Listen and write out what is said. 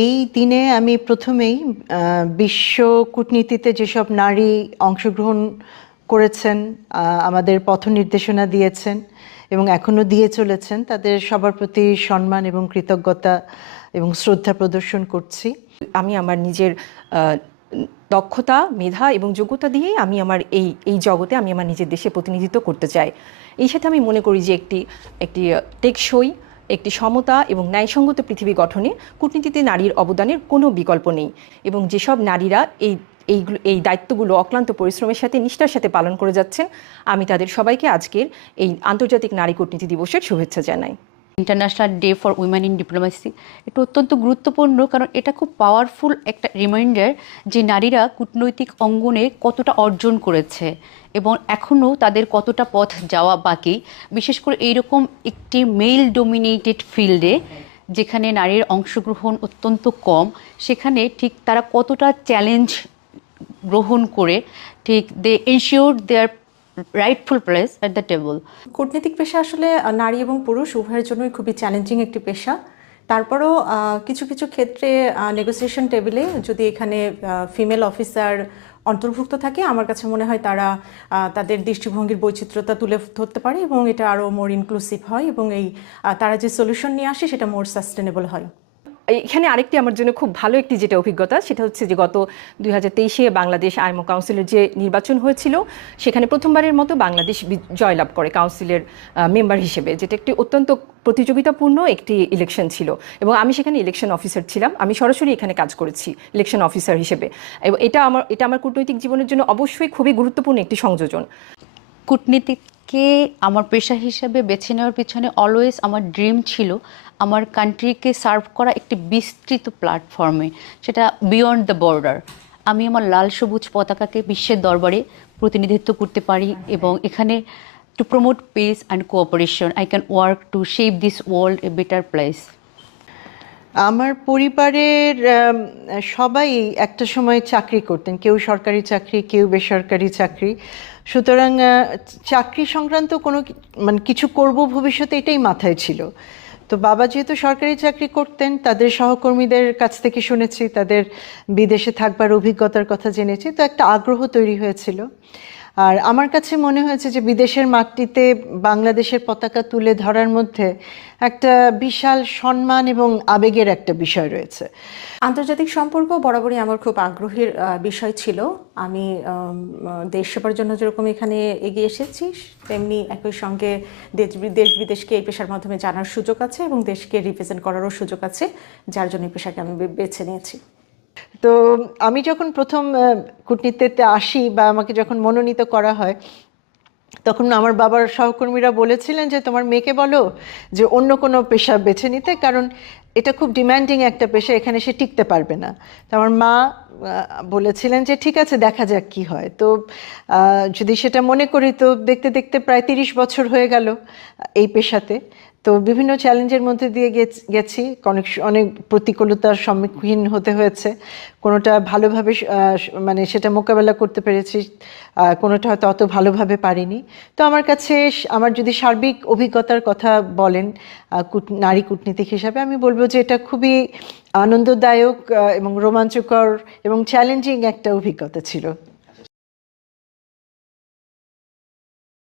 এই দিনে আমি প্রথমেই বিশ্ব কূটনীতিতে যেসব নারী অংশগ্রহণ করেছেন আমাদের পথ নির্দেশনা দিয়েছেন এবং এখনও দিয়ে চলেছেন, তাদের সবার প্রতি সম্মান এবং কৃতজ্ঞতা এবং শ্রদ্ধা প্রদর্শন করছি। আমি আমার নিজের দক্ষতা, মেধা এবং যোগ্যতা দিয়ে আমি আমার এই এই জগতে আমি আমার নিজের দেশে প্রতিনিধিত্ব করতে চাই। এই সাথে আমি মনে করি যে একটি একটি টেকসই একটি সমতা এবং ন্যায়সঙ্গত পৃথিবী গঠনে কূটনীতিতে নারীর অবদানের কোনো বিকল্প নেই এবং যেসব নারীরা এই, এইগুলো, এই দায়িত্বগুলো অক্লান্ত পরিশ্রমের সাথে, নিষ্ঠার সাথে পালন করে যাচ্ছেন, আমি তাদের সবাইকে আজকের এই আন্তর্জাতিক নারী কূটনীতি দিবসের শুভেচ্ছা জানাই। International day for women in diplomacy এটা অত্যন্ত গুরুত্বপূর্ণ কারণ এটা খুব পাওয়ারফুল একটা রিমাইন্ডার যে নারীরা কূটনৈতিক অঙ্গনে কতটা অর্জন করেছে এবং এখনও তাদের কতটা পথ যাওয়া বাকি। বিশেষ করে এইরকম একটি মেল ডোমিনেটেড ফিল্ডে যেখানে নারীর অংশগ্রহণ অত্যন্ত কম, সেখানে ঠিক তারা কতটা চ্যালেঞ্জ গ্রহণ করে, ঠিক they ensure their rightful place at the table কূটনীতিক পেশা আসলে নারী এবং পুরুষ উভয়ের জন্যই খুবই চ্যালেঞ্জিং একটি পেশা। তারপরও কিছু কিছু ক্ষেত্রে নেগোসিয়েশন টেবিলে যদি এখানে ফিমেল অফিসার অন্তর্ভুক্ত থাকে, আমার কাছে মনে হয় তারা তাদের দৃষ্টিভঙ্গির বৈচিত্র্যতা তুলে ধরতে পারে এবং এটা আরও মোর ইনক্লুসিভ হয় এবং এই তারা যে সলিউশন নিয়ে আসে সেটা মোর সাস্টেনেবল হয়। এখানে আরেকটি আমার জন্য খুব ভালো একটি যেটা অভিজ্ঞতা, সেটা হচ্ছে যে গত দুই তেইশে বাংলাদেশ আইমো কাউন্সিলের যে নির্বাচন হয়েছিল, সেখানে প্রথমবারের মতো বাংলাদেশ জয়লাভ করে কাউন্সিলের মেম্বার হিসেবে, যেটা একটি অত্যন্ত প্রতিযোগিতাপূর্ণ একটি ইলেকশন ছিল। এবং আমি সেখানে ইলেকশন অফিসার ছিলাম, আমি সরাসরি এখানে কাজ করেছি ইলেকশন অফিসার হিসেবে। এবং এটা আমার এটা আমার কূটনৈতিক জীবনের জন্য অবশ্যই খুবই গুরুত্বপূর্ণ একটি সংযোজন। কূটনীতিকে আমার পেশা হিসাবে বেছে নেওয়ার পিছনে অলওয়েজ আমার ড্রিম ছিল আমার কান্ট্রিকে সার্ভ করা একটি বিস্তৃত প্ল্যাটফর্মে সেটা বিয়ন্ড দ্য বর্ডার আমি আমার লাল সবুজ পতাকাকে বিশ্বের দরবারে প্রতিনিধিত্ব করতে পারি এবং এখানে to promote peace and cooperation I can work to shape this world a better place আমার পরিবারের সবাই একটা সময় চাকরি করতেন, কেউ সরকারি চাকরি, কেউ বেসরকারি চাকরি। সুতরাং চাকরি সংক্রান্ত কোনো মানে কিছু করব ভবিষ্যতে এটাই মাথায় ছিল। তো বাবা যেহেতু সরকারি চাকরি করতেন, তাদের সহকর্মীদের কাছ থেকে শুনেছি, তাদের বিদেশে থাকবার অভিজ্ঞতার কথা জেনেছি, তো একটা আগ্রহ তৈরি হয়েছিল। আর আমার কাছে মনে হয়েছে যে বিদেশের মাটিতে বাংলাদেশের পতাকা তুলে ধরার মধ্যে একটা বিশাল সম্মান এবং আবেগের একটা বিষয় রয়েছে। আন্তর্জাতিক সম্পর্ক বরাবরই আমার খুব আগ্রহের বিষয় ছিল। আমি দেশ সেবার জন্য যেরকম এখানে এগিয়ে এসেছি, তেমনি একই সঙ্গে দেশ দেশ বিদেশকে এই পেশার মাধ্যমে জানার সুযোগ আছে এবং দেশকে রিপ্রেজেন্ট করারও সুযোগ আছে, যার জন্য এই পেশাকে আমি বেছে নিয়েছি। তো আমি যখন প্রথম কূটনীতিতে আসি বা আমাকে যখন মনোনীত করা হয়, তখন আমার বাবার সহকর্মীরা বলেছিলেন যে, তোমার মেয়েকে বলো যে, অন্য কোনো পেশা বেছে নিতে, কারণ এটা খুব ডিম্যান্ডিং একটা পেশা, এখানে সে টিকতে পারবে না। তো আমার মা বলেছিলেন যে, ঠিক আছে, দেখা যাক কি হয়। তো যদি সেটা মনে করি, তো দেখতে দেখতে প্রায় তিরিশ বছর হয়ে গেল এই পেশাতে। তো বিভিন্ন চ্যালেঞ্জের মধ্যে দিয়ে গেছ- অনেক অনেক প্রতিকূলতার সম্মুখীন হতে হয়েছে। কোনোটা ভালোভাবে মানে সেটা মোকাবেলা করতে পেরেছি কোনোটা হয়তো অত ভালোভাবে পারিনি। তো আমার কাছে আমার যদি সার্বিক অভিজ্ঞতার কথা বলেন নারী কূটনীতিক হিসাবে, আমি বলব যে এটা খুবই আনন্দদায়ক এবং রোমাঞ্চকর এবং চ্যালেঞ্জিং একটা অভিজ্ঞতা ছিল।